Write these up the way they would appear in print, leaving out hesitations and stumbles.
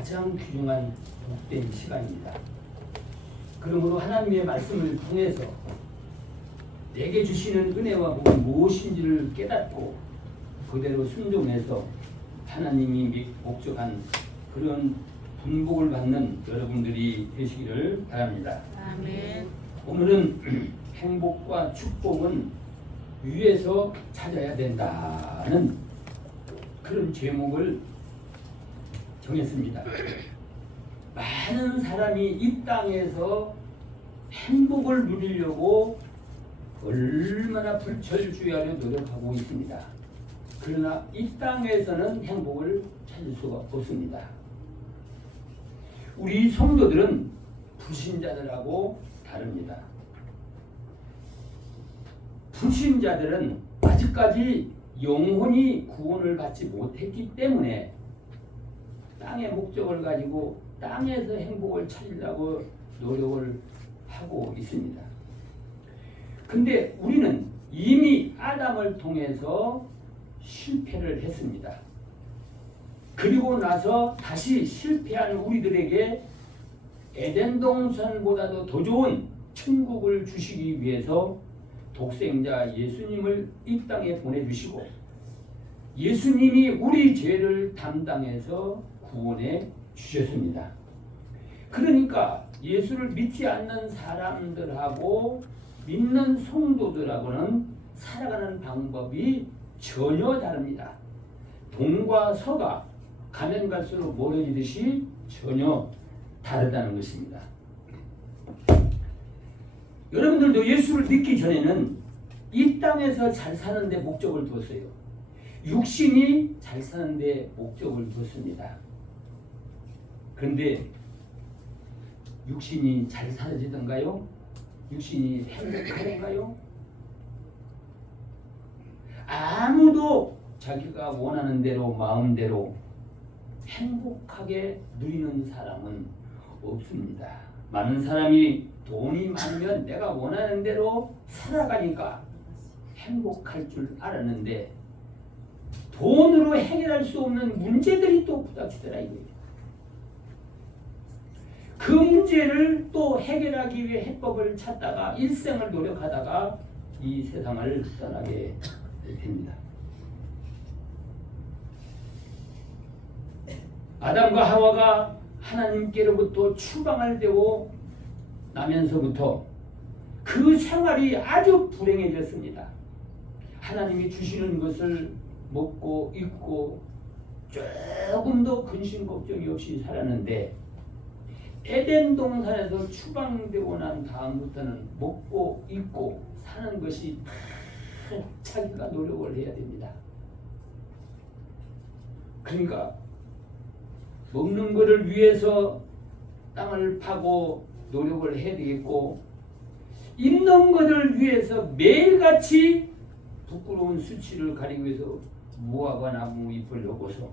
가장 귀중한 복된 시간입니다. 그러므로 하나님의 말씀을 통해서 내게 주시는 은혜와 복은 무엇인지를 깨닫고 그대로 순종해서 하나님이 목적한 그런 분복을 받는 여러분들이 되시기를 바랍니다. 아멘. 오늘은 행복과 축복은 위에서 찾아야 된다는 그런 제목을 정했습니다. 많은 사람이 이 땅에서 행복을 누리려고 얼마나 불철주야로 노력하고 있습니다. 그러나 이 땅에서는 행복을 찾을 수가 없습니다. 우리 성도들은 불신자들하고 다릅니다. 불신자들은 아직까지 영혼이 구원을 받지 못했기 때문에 땅의 목적을 가지고 땅에서 행복을 찾으려고 노력을 하고 있습니다. 근데 우리는 이미 아담을 통해서 실패를 했습니다. 그리고 나서 다시 실패한 우리들에게 에덴 동산보다도 더 좋은 천국을 주시기 위해서 독생자 예수님을 이 땅에 보내주시고 예수님이 우리 죄를 담당해서 구원해 주셨습니다. 그러니까 예수를 믿지 않는 사람들하고 믿는 성도들하고는 살아가는 방법이 전혀 다릅니다. 동과 서가 가면 갈수록 멀어지듯이 전혀 다르다는 것입니다. 여러분들도 예수를 믿기 전에는 이 땅에서 잘 사는 데 목적을 두었어요. 육신이 잘 사는 데 목적을 두었습니다. 그런데 육신이 잘 사라지던가요? 육신이 행복하던가요? 아무도 자기가 원하는 대로 마음대로 행복하게 누리는 사람은 없습니다. 많은 사람이 돈이 많으면 내가 원하는 대로 살아가니까 행복할 줄 알았는데 돈으로 해결할 수 없는 문제들이 또 부닥치더라 이거예요. 그 문제를 또 해결하기 위해 해법을 찾다가 일생을 노력하다가 이 세상을 떠나게 됩니다. 아담과 하와가 하나님께로부터 추방을 되고 나면서부터 그 생활이 아주 불행해졌습니다. 하나님이 주시는 것을 먹고 입고 조금 더 근심 걱정이 없이 살았는데 에덴 동산에서 추방되고 난 다음부터는 먹고 입고 사는 것이 다 자기가 노력을 해야 됩니다. 그러니까 먹는 것을 위해서 땅을 파고 노력을 해야 되겠고 입는 것을 위해서 매일같이 부끄러운 수치를 가리기 위해서 무화과 나무 잎을 넣고서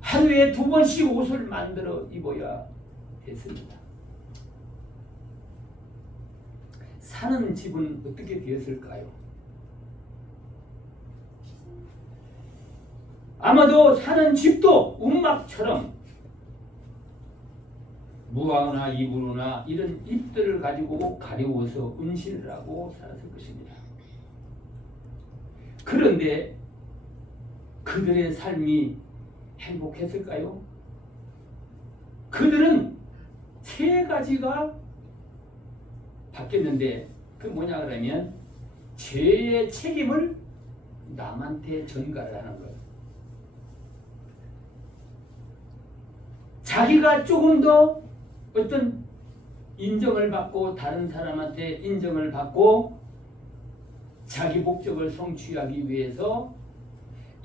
하루에 2번씩 옷을 만들어 입어야 했습니다. 사는 집은 어떻게 되었을까요? 아마도 사는 집도 움막처럼 무화과나 이불이나 이런 잎들을 가지고 가려워서 음식을 하고 살았을 것입니다. 그런데 그들의 삶이 행복했을까요? 그들은 3가지가 바뀌었는데 그 뭐냐 그러면 죄의 책임을 남한테 전가를 하는 거예요. 자기가 조금 더 어떤 인정을 받고 다른 사람한테 인정을 받고 자기 목적을 성취하기 위해서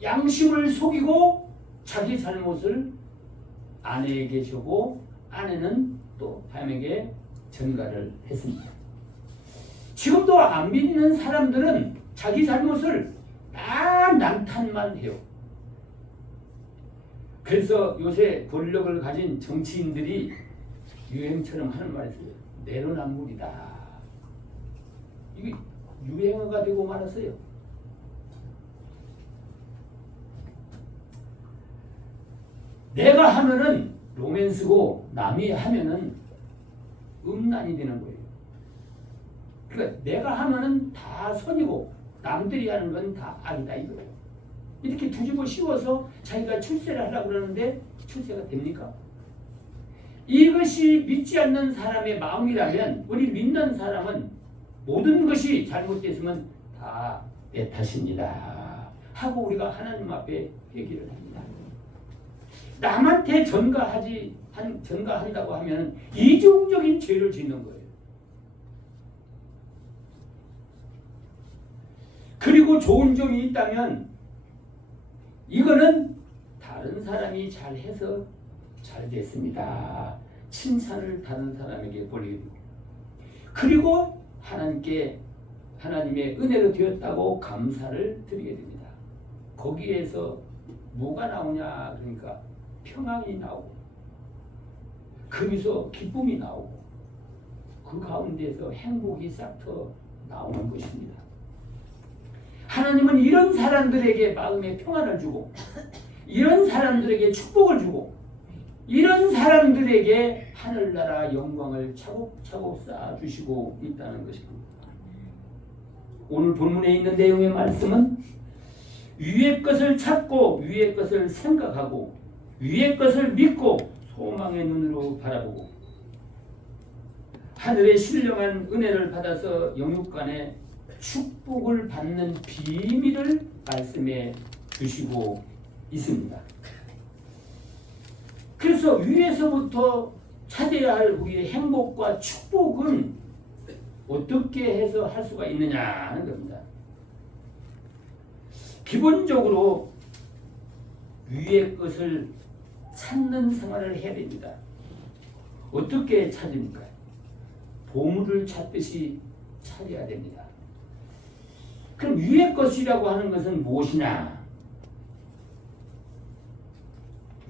양심을 속이고 자기 잘못을 아내에게 주고 아내는 또 남에게 전가를 했습니다. 지금도 안 믿는 사람들은 자기 잘못을 다 남탓만 해요. 그래서 요새 권력을 가진 정치인들이 유행처럼 하는 말이 있어요. 내로남불이다. 이게 유행어가 되고 말았어요. 내가 하면은 로맨스고 남이 하면은 음란이 되는 거예요. 그러니까 내가 하면은 다 선이고 남들이 하는 건 다 악이다 이거예요. 이렇게 뒤집어 씌워서 자기가 출세를 하려고 그러는데 출세가 됩니까? 이것이 믿지 않는 사람의 마음이라면 우리 믿는 사람은 모든 것이 잘못됐으면 다 내 탓입니다 하고 우리가 하나님 앞에 회개를 합니다. 남한테 전가한다고 하면 이중적인 죄를 짓는 거예요. 그리고 좋은 점이 있다면 이거는 다른 사람이 잘해서 잘 됐습니다. 칭찬을 다른 사람에게 보내고 그리고 하나님의 은혜로 되었다고 감사를 드리게 됩니다. 거기에서 뭐가 나오냐 그러니까 평안이 나오고 거기서 기쁨이 나오고 그 가운데서 행복이 싹터 나오는 것입니다. 하나님은 이런 사람들에게 마음의 평안을 주고 이런 사람들에게 축복을 주고 이런 사람들에게 하늘나라 영광을 차곡차곡 쌓아주시고 있다는 것입니다. 오늘 본문에 있는 내용의 말씀은 위의 것을 찾고 위의 것을 생각하고 위의 것을 믿고 소망의 눈으로 바라보고 하늘의 신령한 은혜를 받아서 영육간에 축복을 받는 비밀을 말씀해 주시고 있습니다. 그래서 위에서부터 찾아야 할 우리의 행복과 축복은 어떻게 해서 할 수가 있느냐 하는 겁니다. 기본적으로 위의 것을 찾는 생활을 해야 됩니다. 어떻게 찾습니까? 보물을 찾듯이 찾아야 됩니다. 그럼 위의 것이라고 하는 것은 무엇이냐?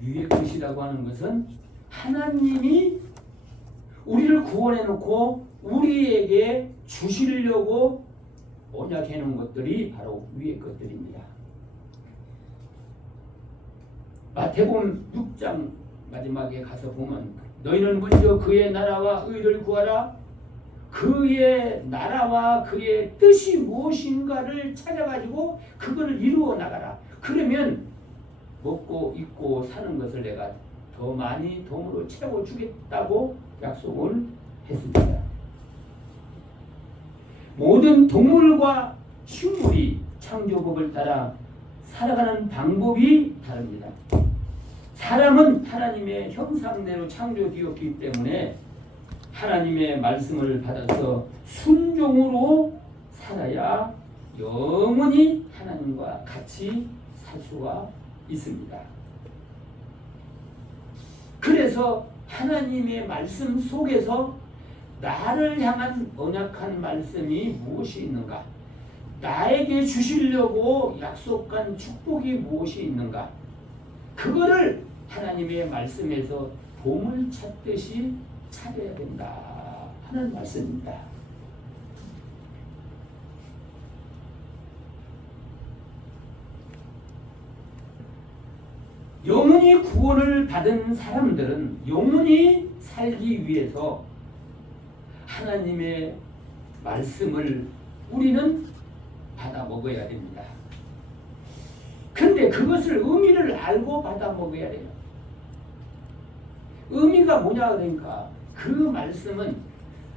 위의 것이라고 하는 것은 하나님이 우리를 구원해 놓고 우리에게 주시려고 언약해 놓은 것들이 바로 위의 것들입니다. 마태복음 6장 마지막에 가서 보면 너희는 먼저 그의 나라와 의를 구하라. 그의 나라와 그의 뜻이 무엇인가를 찾아가지고 그거를 이루어 나가라. 그러면 먹고 입고 사는 것을 내가 더 많이 덤으로 채워주겠다고 약속을 했습니다. 모든 동물과 식물이 창조법을 따라 살아가는 방법이 다릅니다. 사람은 하나님의 형상대로 창조되었기 때문에 하나님의 말씀을 받아서 순종으로 살아야 영원히 하나님과 같이 살 수가 있습니다. 그래서 하나님의 말씀 속에서 나를 향한 언약한 말씀이 무엇이 있는가? 나에게 주시려고 약속한 축복이 무엇이 있는가? 그거를 하나님의 말씀에서 보물 찾듯이 찾아야 된다 하는 말씀입니다. 영원히 구원을 받은 사람들은 영원히 살기 위해서 하나님의 말씀을 우리는 받아 먹어야 됩니다. 근데 그것을 의미를 알고 받아 먹어야 돼요. 의미가 뭐냐 그러니까 그 말씀은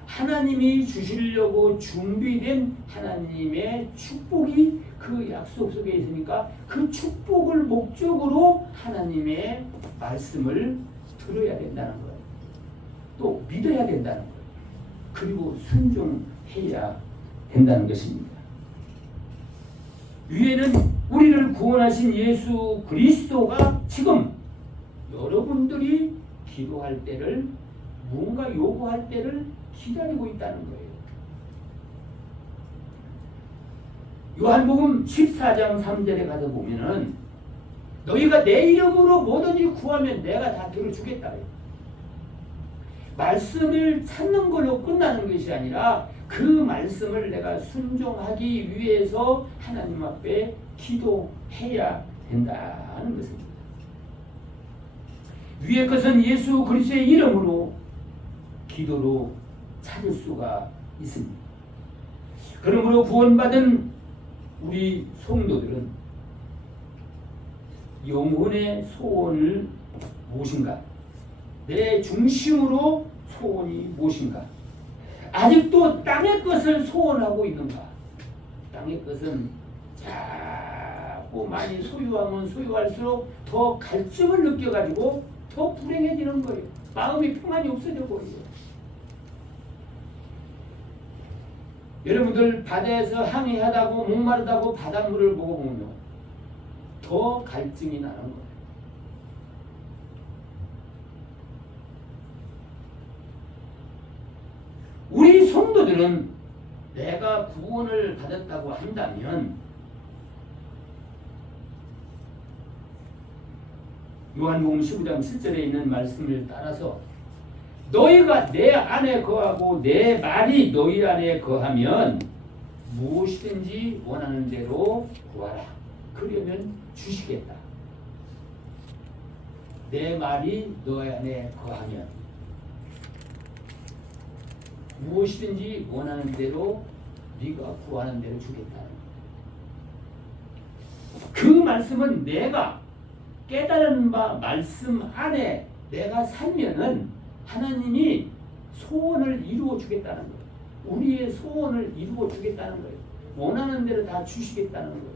하나님이 주시려고 준비된 하나님의 축복이 그 약속 속에 있으니까 그 축복을 목적으로 하나님의 말씀을 들어야 된다는 거예요. 또 믿어야 된다는 거예요. 그리고 순종해야 된다는 것입니다. 위에는 우리를 구원하신 예수 그리스도가 지금 여러분들이 기도할 때를 뭔가 요구할 때를 기다리고 있다는 거예요. 요한복음 14장 3절에 가서 보면은 너희가 내 이름으로 뭐든지 구하면 내가 다 들어주겠다. 말씀을 찾는 걸로 끝나는 것이 아니라 그 말씀을 내가 순종하기 위해서 하나님 앞에 기도해야 된다는 것입니다. 위의 것은 예수 그리스도의 이름으로 기도로 찾을 수가 있습니다. 그러므로 구원받은 우리 성도들은 영혼의 소원을 무엇인가? 내 중심으로 소원이 무엇인가? 아직도 땅의 것을 소원하고 있는가? 땅의 것은 자꾸 많이 소유하면 소유할수록 더 갈증을 느껴가지고 더 불행해지는 거예요. 마음이 평안이 없어져 버려요. 여러분들 바다에서 항해하다고 목마르다고 바닷물을 보고 보면 더 갈증이 나는 거예요. 우리 성도들은 내가 구원을 받았다고 한다면 요한복음 15장 7절에 있는 말씀을 따라서 너희가 내 안에 거하고 내 말이 너희 안에 거하면 무엇이든지 원하는 대로 구하라. 그러면 주시겠다. 내 말이 너희 안에 거하면 무엇이든지 원하는 대로 네가 구하는 대로 주겠다는 그 말씀은 내가 깨달은 바 말씀 안에 내가 살면은 하나님이 소원을 이루어 주겠다는 거예요. 우리의 소원을 이루어 주겠다는 거예요. 원하는 대로 다 주시겠다는 거예요.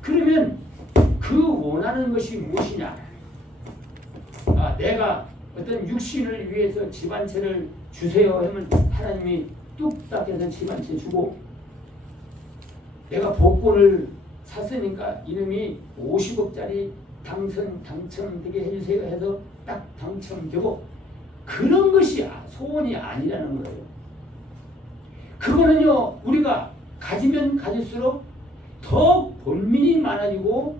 그러면 그 원하는 것이 무엇이냐? 내가 어떤 육신을 위해서 집 한 채를 주세요 하면 하나님이 뚝딱 해서 집 한 채 주고, 내가 복권을 샀으니까 이놈이 50억짜리 당첨되게 해주세요 해서 딱 당첨되고, 그런 것이 소원이 아니라는 거예요. 그거는요, 우리가 가지면 가질수록 더 번민이 많아지고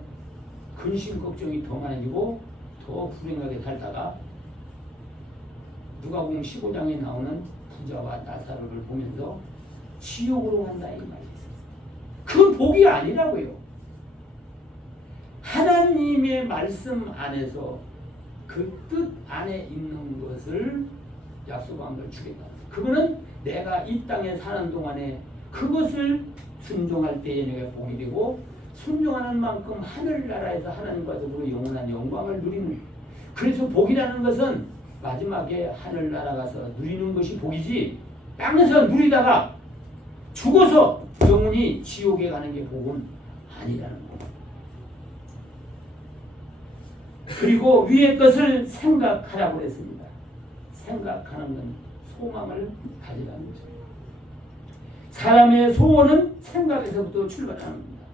근심 걱정이 더 많아지고 더 불행하게 살다가 누가복음 15장에 나오는 부자와 나사로를 보면서 지옥으로 간다 이 말이 있어요. 그 복이 아니라고요. 하나님의 말씀 안에서 그 뜻 안에 있는 것을 약속한 걸 주겠다. 그거는 내가 이 땅에 사는 동안에 그것을 순종할 때에 내가 복이 되고, 순종하는 만큼 하늘나라에서 하나님과 더불어 영원한 영광을 누리는, 그래서 복이라는 것은 마지막에 하늘나라 가서 누리는 것이 복이지, 땅에서 누리다가 죽어서 영원히 지옥에 가는 게 복은 아니라는 거예요. 그리고 위의 것을 생각하라고 했습니다. 생각하는 건 소망을 가지라는 거죠. 사람의 소원은 생각에서부터 출발하는 겁니다.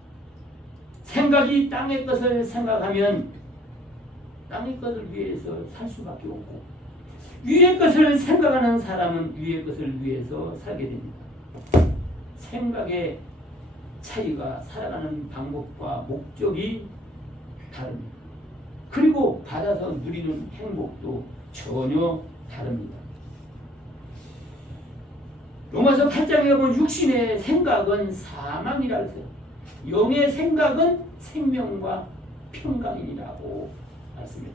생각이 땅의 것을 생각하면 땅의 것을 위해서 살 수밖에 없고, 위의 것을 생각하는 사람은 위의 것을 위해서 살게 됩니다. 생각의 차이가 살아가는 방법과 목적이 다릅니다. 그리고 받아서 누리는 행복도 전혀 다릅니다. 로마서 8장에 보면 육신의 생각은 사망이라 했어요. 영의 생각은 생명과 평강이라고 말씀했어요.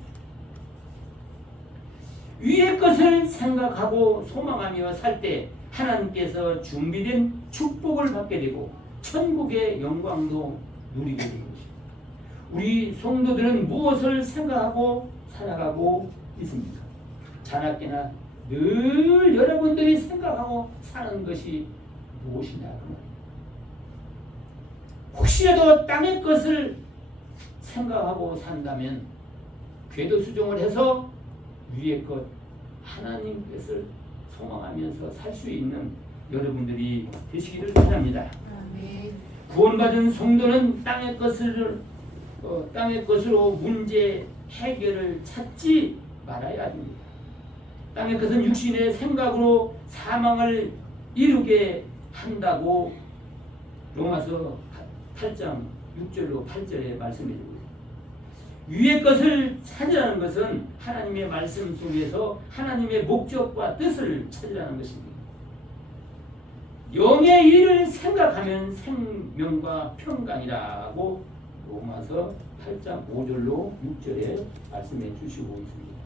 위의 것을 생각하고 소망하며 살 때 하나님께서 준비된 축복을 받게 되고 천국의 영광도 누리게 되는 것입니다. 우리 성도들은 무엇을 생각하고 살아가고 있습니까? 자나깨나 늘 여러분들이 생각하고 사는 것이 무엇이냐 그 말입니다. 혹시라도 땅의 것을 생각하고 산다면 궤도수종을 해서 위의 것 하나님 것을 소망하면서 살 수 있는 여러분들이 되시기를 바랍니다. 구원받은 성도는 땅의 것으로 문제 해결을 찾지 말아야 합니다. 땅의 것은 육신의 생각으로 사망을 이루게 한다고 로마서 8장 6절로 8절에 말씀해줍니다. 위의 것을 찾으라는 것은 하나님의 말씀 속에서 하나님의 목적과 뜻을 찾으라는 것입니다. 영의 일을 생각하면 생명과 평강이라고 로마서 8장 5절로 6절에 말씀해 주시고 있습니다.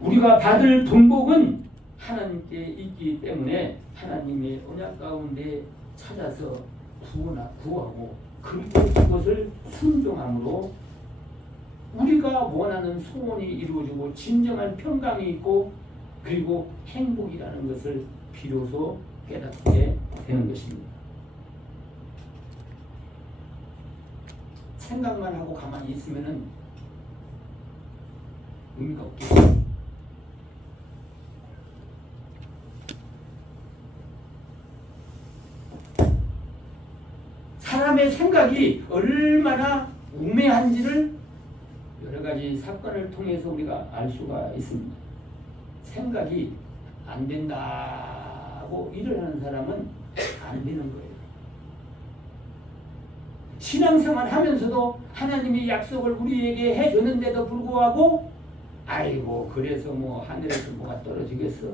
우리가 받을 분복은 하나님께 있기 때문에 하나님의 언약 가운데 찾아서 구하고 그리고 그것을 순종함으로 우리가 원하는 소원이 이루어지고 진정한 평강이 있고 그리고 행복이라는 것을 비로소 깨닫게 되는 것입니다. 생각만 하고 가만히 있으면은 의미가 없겠죠. 사람의 생각이 얼마나 우매한지를 여러 가지 사건을 통해서 우리가 알 수가 있습니다. 생각이 안 된다고 일을 하는 사람은 안 되는 거예요. 신앙생활 하면서도 하나님이 약속을 우리에게 해줬는데도 불구하고 아이고 그래서 뭐 하늘에서 뭐가 떨어지겠어?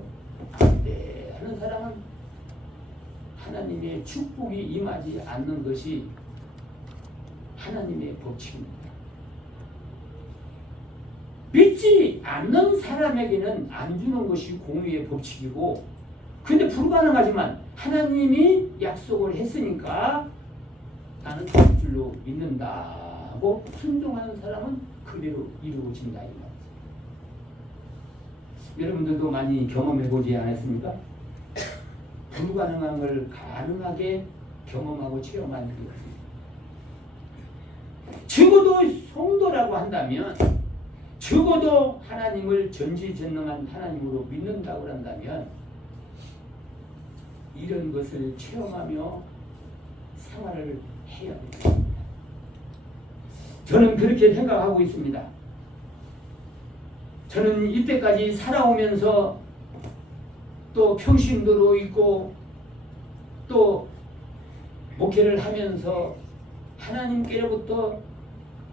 안 돼 하는 사람은 하나님의 축복이 임하지 않는 것이 하나님의 법칙입니다. 믿지 않는 사람에게는 안 주는 것이 공의의 법칙이고 근데 불가능하지만 하나님이 약속을 했으니까 나는 될 줄로 믿는다고 순종하는 사람은 그대로 이루어진다 이 말이죠. 여러분들도 많이 경험해보지 않았습니까? 불가능한 걸 가능하게 경험하고 체험하는 것입니다. 적어도 성도라고 한다면 적어도 하나님을 전지전능한 하나님으로 믿는다고 한다면 이런 것을 체험하며 생활을 해야 됩니다. 저는 그렇게 생각하고 있습니다. 저는 이때까지 살아오면서 또 평신도로 있고 또 목회를 하면서 하나님께로부터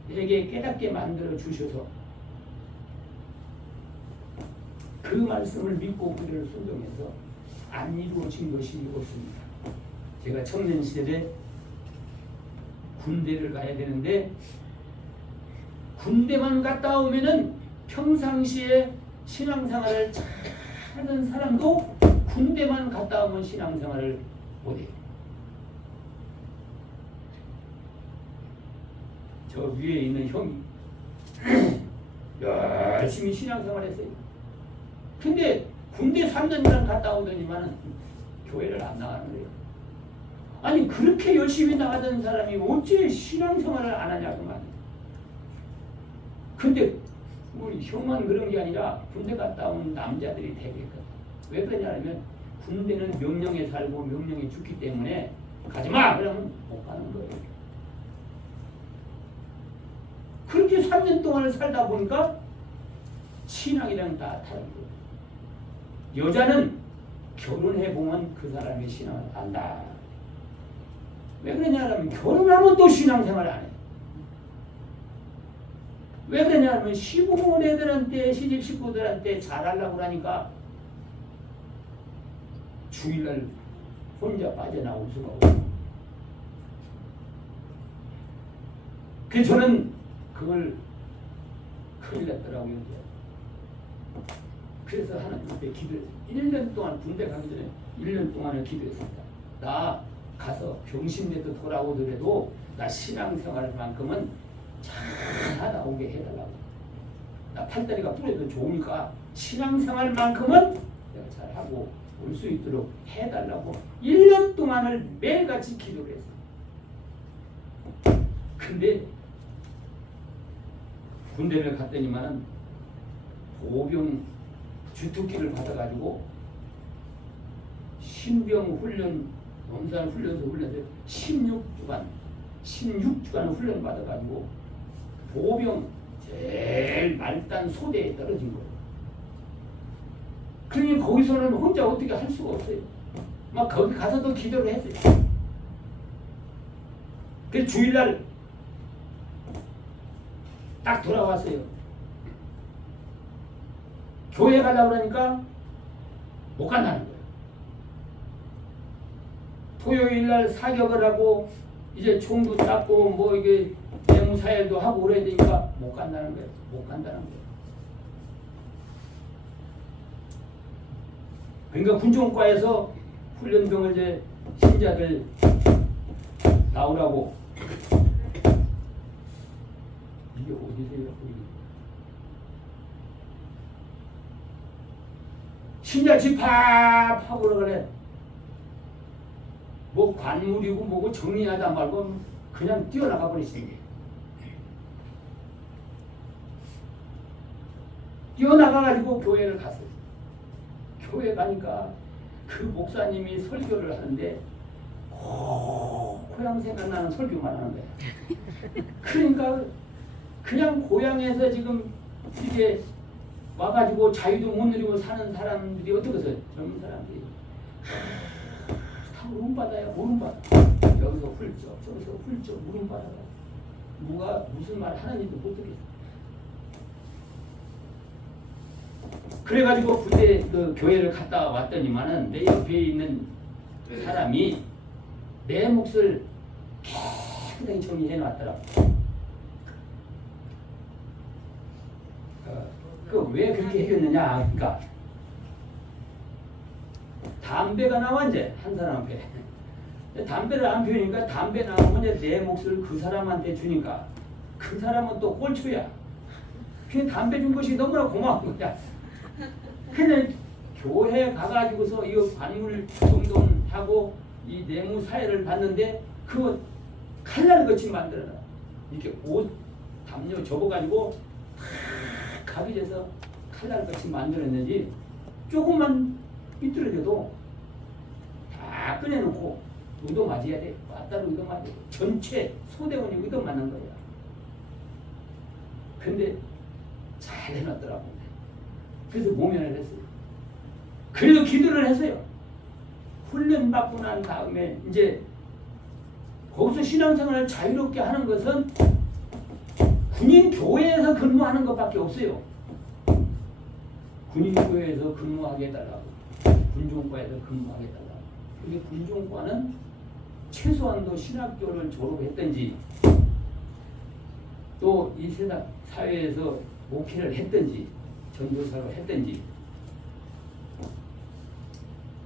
내게 깨닫게 만들어 주셔서 그 말씀을 믿고 그를 순종해서 안 이루어진 것이 없습니다. 제가 청년 시절에 군대를 가야 되는데 군대만 갔다 오면은 평상시에 신앙생활을 잘하는 사람도 군대만 갔다 오면 신앙생활을 못해요. 저 위에 있는 형이 열심히 신앙생활했어요. 근데 군대 3년이나 갔다 오더니만 교회를 안 나가는 거예요. 아니 그렇게 열심히 나가던 사람이 어째 신앙생활을 안 하냐고 말이에요. 근데 우리 형만 그런 게 아니라 군대 갔다 온 남자들이 되겠거든. 왜 그러냐면 군대는 명령에 살고 명령에 죽기 때문에 가지마! 그러면 못 가는 거예요. 그렇게 3년 동안을 살다 보니까 신앙이랑 다 다른 거예요. 여자는 결혼해보면 그 사람의 신앙을 안다. 왜 그러냐면 결혼하면 또 신앙생활을 안 해. 왜 그러냐면 시부모 애들한테 시집 식구들한테 잘하려고 하니까 주일날 혼자 빠져나올 수가 없어요. 그래서 저는 그걸 큰일 났더라고요. 그래서 하나님 앞에 기도했어요. 1년 동안 군대 가기 전에 1년 동안을 기도했습니다. 나 가서 병신내도 돌아오더라도 나 신앙생활만큼은 잘 나오게 해달라고. 나 팔다리가 부러져도 좋으니까 신앙생활만큼은 내가 잘하고 올 수 있도록 해달라고 1년 동안을 매일같이 기도를 했어요. 근데 군대를 갔더니만은 보병 주특기를 받아가지고 신병 훈련, 논산 훈련소 훈련소 16주간 훈련 받아가지고 보병 제일 말단 소대에 떨어진 거예요. 그러니 거기서는 혼자 어떻게 할 수가 없어요. 막 거기 가서도 기도를 했어요. 그래서 주일날 딱 돌아왔어요. 교회 가려고 그러니까 못 간다는 거예요. 토요일날 사격을 하고 이제 총도 닦고 뭐 이게 내무사열도 하고 그래야 되니까 못 간다는 거예요. 못 간다는 거예요. 그러니까 군종과에서 훈련병을 이제 신자들 나오라고 이게 어디세요? 신자 집합하고 그래. 뭐 관물이고 뭐고 정리하다 말고 그냥 뛰어나가 버리시는 게. 뛰어나가가지고 교회를 갔어요. 교회 가니까 그 목사님이 설교를 하는데 고향 생각나는 설교만 하는 거야. 그러니까 그냥 고향에서 지금 이게 와가지고 자유도 못 누리고 사는 사람들이 어떻게 해서 젊은 사람들이 다 물음받아요. 물음받아. 여기서 훌쩍 저기서 훌쩍 물음받아요. 누가 무슨 말 하는지도 못 듣겠어. 그래가지고 그때 그 교회를 갔다 왔더니만은 내 옆에 있는 사람이 내 몫을 깨끗하게 정리해 놨더라고. 그 왜 그렇게 해줬느냐? 그러니까 담배가 나와 이제 한 사람 앞에 담배를 안 피우니까 담배 나오면 이제 내 몫을 그 사람한테 주니까 그 사람은 또 꼴초야. 그 담배 준 것이 너무나 고마운 거야. 그냥 교회 가가지고서 이 관물 정돈하고 이 내무 사회를 봤는데 그 칼날같이 만들어놔. 이렇게 옷 담요 접어가지고 가비져서 칼날같이 만들었는지 조금만 삐뚤어져도 다 꺼내놓고 의도 맞아야 돼. 맞다로 의도 맞아야 돼. 전체 소대원이 의도 맞는 거야. 근데 잘 해놨더라고. 그래서 모면을 했어요. 그래도 기도를 했어요. 훈련 받고 난 다음에 이제 거기서 신앙생활을 자유롭게 하는 것은 군인 교회에서 근무하는 것밖에 없어요. 군인 교회에서 근무하게 해달라고. 군종과에서 근무하게 해달라고. 근데 군종과는 최소한도 신학교를 졸업했든지 또 이 세상 사회에서 목회를 했든지 전도사로 했든지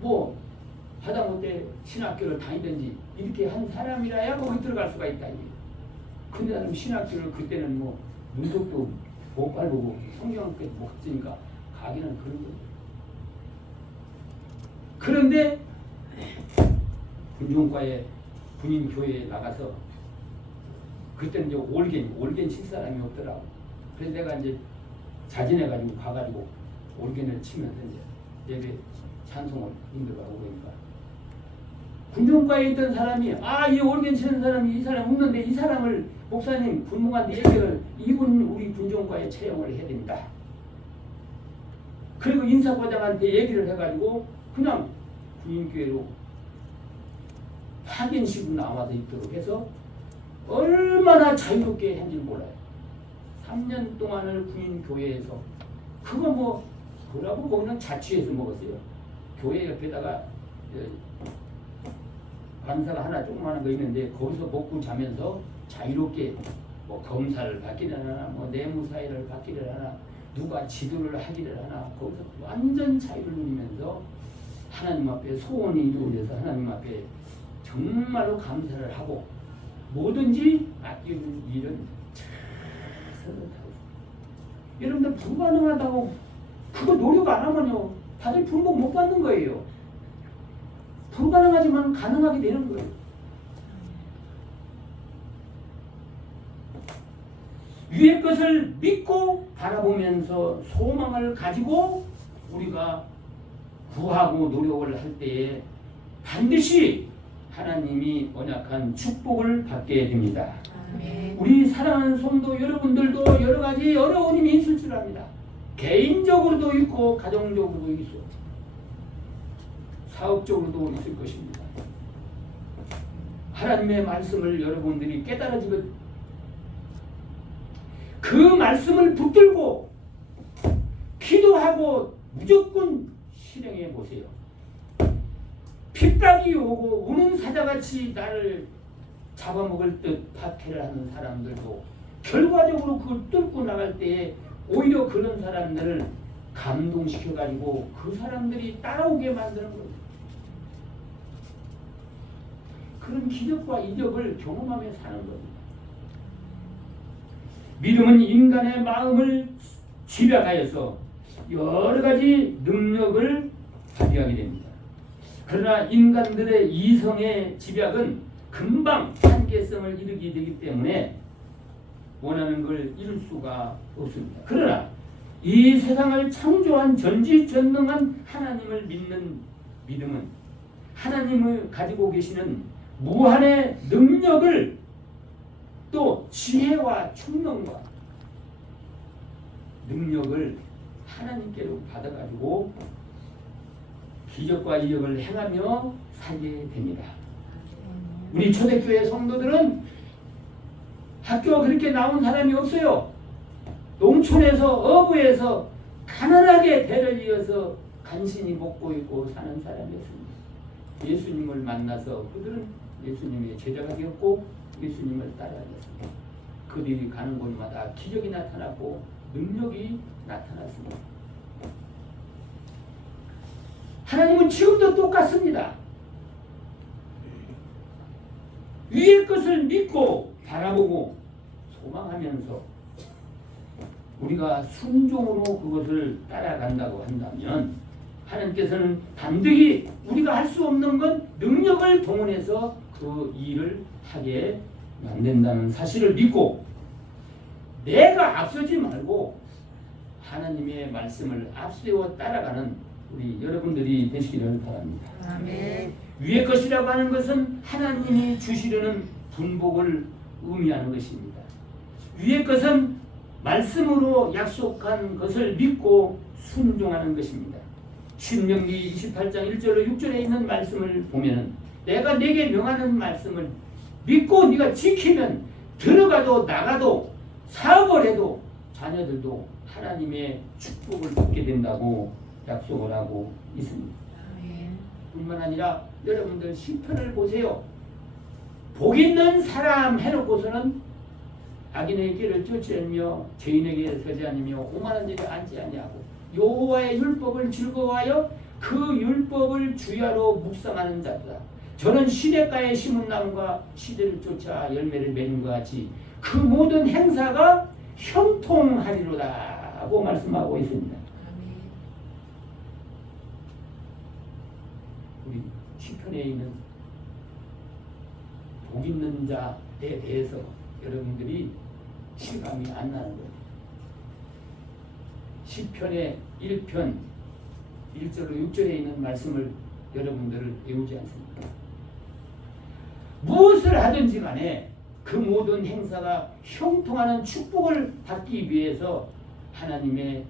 뭐 하다못해 신학교를 다니든지 이렇게 한 사람이라야 거기 들어갈 수가 있다. 근데 나는 신학교를 그때는 뭐 문석도 못 밟고 성경학교 못 갔으니까 가기는 그런 거예요. 그런데 군종과에 군인 교회에 나가서 그때는 이제 올겐 칠 사람이 없더라고. 그래서 내가 이제 자진해가지고 가가지고 올겐을 치면서 이제 예배 찬송을 인도하고 그러니까 군종과에 있던 사람이 이 올겐 치는 사람이 이 사람 없는데 이 사람을 목사님 군무관한테 얘기를 이분 우리 군종과에 채용을 해야 됩니다. 그리고 인사과장한테 얘기를 해가지고 그냥 군인교회로 파견식으로 나와서 있도록 해서 얼마나 자유롭게 한지 몰라요. 3년 동안을 군인교회에서 그거 뭐 뭐라고 거기는 자취해서 먹었어요. 교회 옆에다가 관사가 하나 조그마한 거 있는데 거기서 먹고 자면서 자유롭게 뭐 검사를 받기를 하나 뭐 내무사회를 받기를 하나 누가 지도를 하기를 하나 거기서 완전 자유를 누리면서 하나님 앞에 소원이 이루어져서 하나님 앞에 정말로 감사를 하고 뭐든지 아끼는 일은 최선을 다했어요. 여러분들 불가능하다고 그거 노력 안 하면요 다들 불복 못 받는 거예요. 불가능하지만 가능하게 되는 거예요. 위의 것을 믿고 바라보면서 소망을 가지고 우리가 구하고 노력을 할 때에 반드시 하나님이 언약한 축복을 받게 됩니다. 아멘. 우리 사랑하는 성도 여러분들도 여러 가지 어려움이 있을 줄 압니다. 개인적으로도 있고 가정적으로도 있고 사업적으로도 있을 것입니다. 하나님의 말씀을 여러분들이 깨달아지고 그 말씀을 붙들고 기도하고 무조건 실행해 보세요. 핍박이 오고 우는 사자같이 나를 잡아먹을 듯 박해를 하는 사람들도 결과적으로 그걸 뚫고 나갈 때에 오히려 그런 사람들을 감동시켜가지고 그 사람들이 따라오게 만드는 거예요. 그런 기적과 이적을 경험하며 사는 겁니다. 믿음은 인간의 마음을 집약하여서 여러 가지 능력을 발휘하게 됩니다. 그러나 인간들의 이성의 집약은 금방 한계성을 이루게 되기 때문에 원하는 걸 이룰 수가 없습니다. 그러나 이 세상을 창조한 전지전능한 하나님을 믿는 믿음은 하나님을 가지고 계시는 무한의 능력을 또 지혜와 총명과 능력을 하나님께로 받아가지고 기적과 이적을 행하며 살게 됩니다. 우리 초대교회 성도들은 학교가 그렇게 나온 사람이 없어요. 농촌에서 어부에서 가난하게 배를 이어서 간신히 먹고 있고 사는 사람이었습니다. 예수님을 만나서 그들은 예수님의 제자가 되었고 예수님을 따라다녔습니다. 그들이 가는 곳마다 기적이 나타났고 능력이 나타났습니다. 하나님은 지금도 똑같습니다. 위의 것을 믿고 바라보고 소망하면서 우리가 순종으로 그것을 따라간다고 한다면 하나님께서는 단독이 우리가 할 수 없는 건 능력을 동원해서 그 일을 하게 만든다는 사실을 믿고 내가 앞서지 말고 하나님의 말씀을 앞세워 따라가는 우리 여러분들이 되시기를 바랍니다. 아멘. 위의 것이라고 하는 것은 하나님이 주시려는 분복을 의미하는 것입니다. 위의 것은 말씀으로 약속한 것을 믿고 순종하는 것입니다. 신명기 28장 1절로 6절에 있는 말씀을 보면 내가 네게 명하는 말씀을 믿고 네가 지키면 들어가도 나가도 사업을 해도 자녀들도 하나님의 축복을 받게 된다고 약속을 하고 있습니다. 뿐만 아니라 여러분들 시편을 보세요. 복 있는 사람 해놓고서는 악인의 길을 쫓으며 죄인에게 서지 아니며 오만한 일에 앉지 아니하고 여호와의 율법을 즐거워하여 그 율법을 주야로 묵상하는 자다. 저는 시냇가에 심은 나무가 시대를 쫓아 열매를 맺는 것 같이 그 모든 행사가 형통하리로다고 말씀하고 있습니다. 우리 시편에 있는 복 있는 자에 대해서 여러분들이 실감이 안 나는 거예요. 시편의 1편 1절로 6절에 있는 말씀을 여러분들을 외우지 않습니까? 무엇을 하든지 간에 그 모든 행사가 형통하는 축복을 받기 위해서 하나님의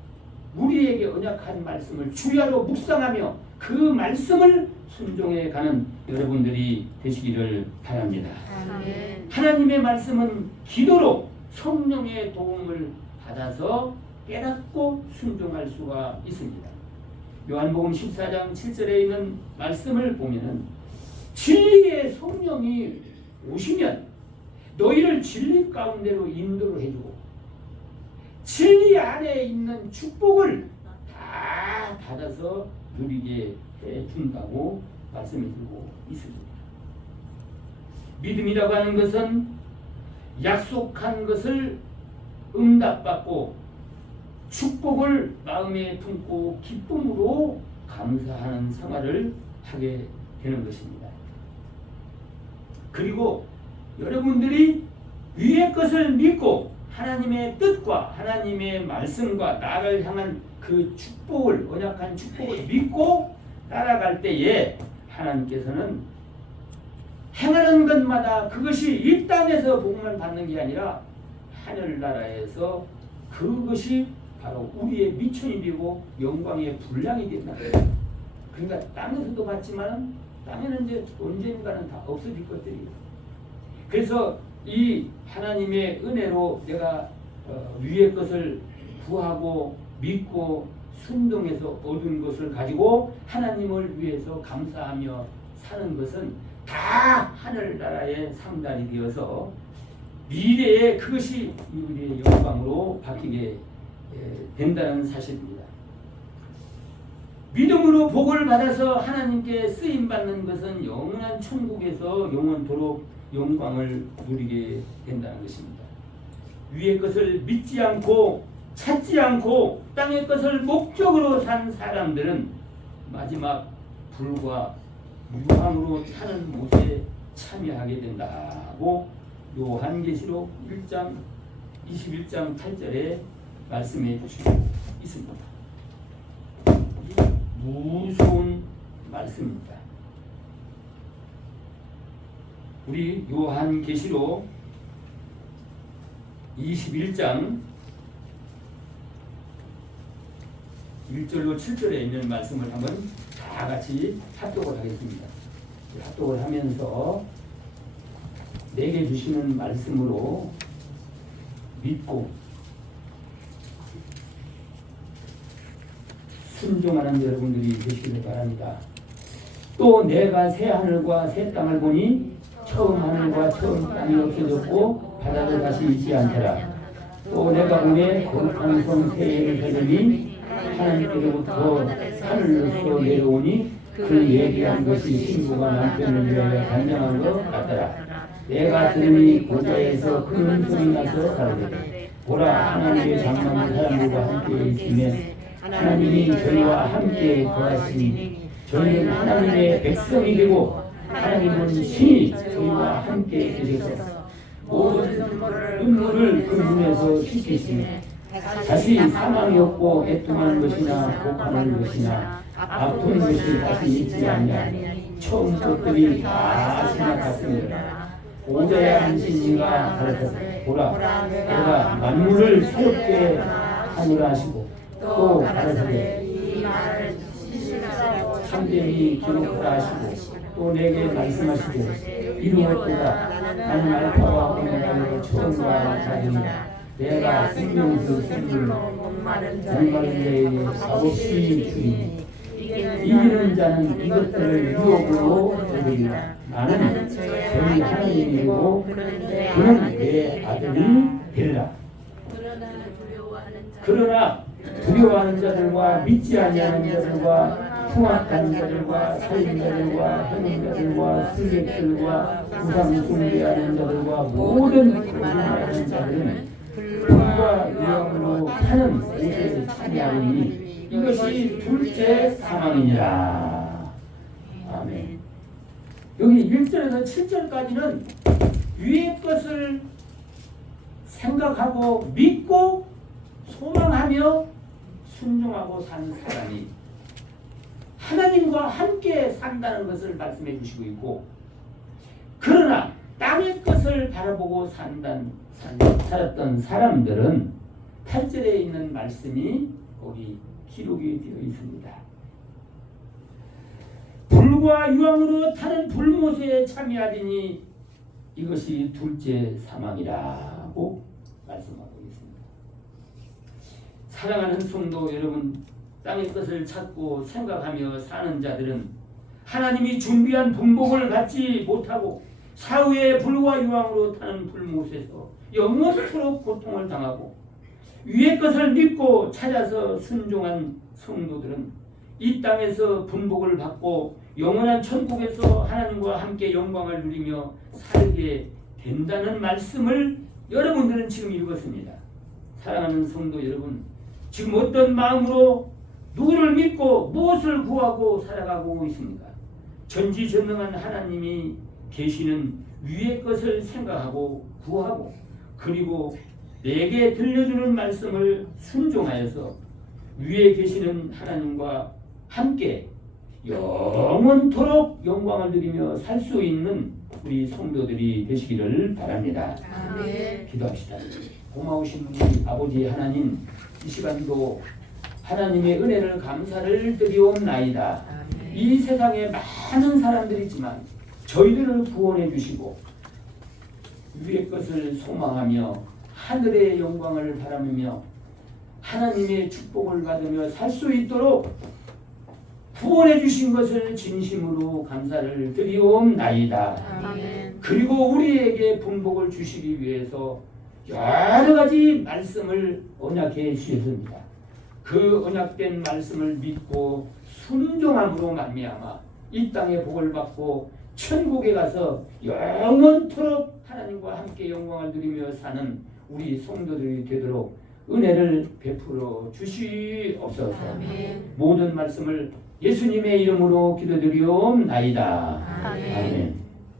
우리에게 언약한 말씀을 주야로 묵상하며 그 말씀을 순종해 가는 여러분들이 되시기를 바랍니다. 아멘. 하나님의 말씀은 기도로 성령의 도움을 받아서 깨닫고 순종할 수가 있습니다. 요한복음 14장 7절에 있는 말씀을 보면은 진리의 성령이 오시면 너희를 진리 가운데로 인도를 해주고 진리 안에 있는 축복을 다 받아서 누리게 해준다고 말씀해주고 있습니다. 믿음이라고 하는 것은 약속한 것을 응답받고 축복을 마음에 품고 기쁨으로 감사하는 생활을 하게 되는 것입니다. 그리고 여러분들이 위의 것을 믿고 하나님의 뜻과 하나님의 말씀과 나를 향한 그 축복을 언약한 축복을 믿고 따라갈 때에 하나님께서는 행하는 것마다 그것이 이 땅에서 복음을 받는 게 아니라 하늘나라에서 그것이 바로 우리의 미천이 되고 영광의 분량이 된다. 그러니까 땅에서도 받지만 땅에는 이제 언젠가는 다 없어질 것들이에요. 그래서 이 하나님의 은혜로 내가 위의 것을 구하고 믿고 순종해서 얻은 것을 가지고 하나님을 위해서 감사하며 사는 것은 다 하늘나라의 상단이 되어서 미래에 그것이 우리의 영광으로 바뀌게 된다는 사실입니다. 믿음으로 복을 받아서 하나님께 쓰임받는 것은 영원한 천국에서 영원토록 영광을 누리게 된다는 것입니다. 위의 것을 믿지 않고 찾지 않고 땅의 것을 목적으로 산 사람들은 마지막 불과 유황으로 타는 못에 참여하게 된다고 요한계시록 1장 21장 8절에 말씀해 주시고 있습니다. 무서운 말씀입니다. 우리 요한계시록 21장 1절로 7절에 있는 말씀을 한번 다 같이 합독을 하겠습니다. 합독을 하면서 내게 주시는 말씀으로 믿고 순종하는 여러분들이 되시기를 바랍니다. 또 내가 새 하늘과 새 땅을 보니 처음 하늘과 처음 땅이 없어졌고 바다도 다시 있지 않더라. 또 내가 보니 거룩한 성 새 예루살렘이 하나님께로부터 하늘로서 내려오니 그 얘기한 것이 신부가 남편을 위하여 단장한 것 같더라. 내가 들으니 보좌에서 큰 음성이 나서 가로되 보라 하나님의 장막은 사람들과 함께 있으며 하나님이 저희와 함께 거하시니 저희는 하나님의 백성이 되고 하나님은 신이 저희와 함께 계셔서 모든 눈물을 그 눈에서 씻기시며 다시 사망이 없고 애통하는 것이나 곡하는 것이나 아픈 것이 다시 있지 아니하니 처음 것들이 다 지나갔습니다. 보좌에 앉으신 이가 가르쳐서 보라 내가 만물을 새롭게 하노라 하시고 또 가르쳐서 이 말을 참되니 기록하라 하시고 또 내게 말씀하시되 이루었도다. 나는 알파와 오메가로 처음과 마지막이라. 내가 생명수 생물로 목마른 자에게 값없이 주리니 이기는 자는 이것들을 유혹으로 얻으리라. 나는 저희 하나님이고 그는 내 아들이 되리라. 그러나 두려워하는 자들과 믿지 아니하는 자들과 흉악한 자들과 살인자들과 행인자들과 술객들과 우상 숭배하는 자들과 모든 거짓말하는 자들은 불과 유황으로 타는 곳에 참여하니 이것이 둘째 사망이니라. 아멘. 여기 1절에서 7절까지는 위의 것을 생각하고 믿고 소망하며 순종하고 사는 사람이 하나님과 함께 산다는 것을 말씀해 주시고 있고, 그러나 땅의 것을 바라보고 살았던 사람들은 8절에 있는 말씀이 거기 기록이 되어 있습니다. 불과 유황으로 타는 불못에 참여하리니 이것이 둘째 사망이라고 말씀하고 있습니다. 사랑하는 성도 여러분, 땅의 것을 찾고 생각하며 사는 자들은 하나님이 준비한 분복을 받지 못하고 사후에 불과 유황으로 타는 불못에서 영원토록 고통을 당하고, 위의 것을 믿고 찾아서 순종한 성도들은 이 땅에서 분복을 받고 영원한 천국에서 하나님과 함께 영광을 누리며 살게 된다는 말씀을 여러분들은 지금 읽었습니다. 사랑하는 성도 여러분, 지금 어떤 마음으로 누구를 믿고 무엇을 구하고 살아가고 있습니까? 전지전능한 하나님이 계시는 위의 것을 생각하고 구하고, 그리고 내게 들려주는 말씀을 순종하여서 위에 계시는 하나님과 함께 영원토록 영광을 누리며 살 수 있는 우리 성도들이 되시기를 바랍니다. 아멘. 기도합시다. 고마우신 우리 아버지 하나님, 이 시간도 하나님의 은혜를 감사를 드리옵나이다. 이 세상에 많은 사람들이 있지만 저희들을 구원해 주시고 위의 것을 소망하며 하늘의 영광을 바라며 하나님의 축복을 받으며 살 수 있도록 구원해 주신 것을 진심으로 감사를 드리옵나이다. 아멘. 그리고 우리에게 분복을 주시기 위해서 여러 가지 말씀을 언약해 주셨습니다. 그 언약된 말씀을 믿고 순종함으로 말미암아 이 땅의 복을 받고 천국에 가서 영원토록 하나님과 함께 영광을 누리며 사는 우리 성도들이 되도록 은혜를 베풀어 주시옵소서. 아멘. 모든 말씀을 예수님의 이름으로 기도드리옵나이다. 아멘. 아멘.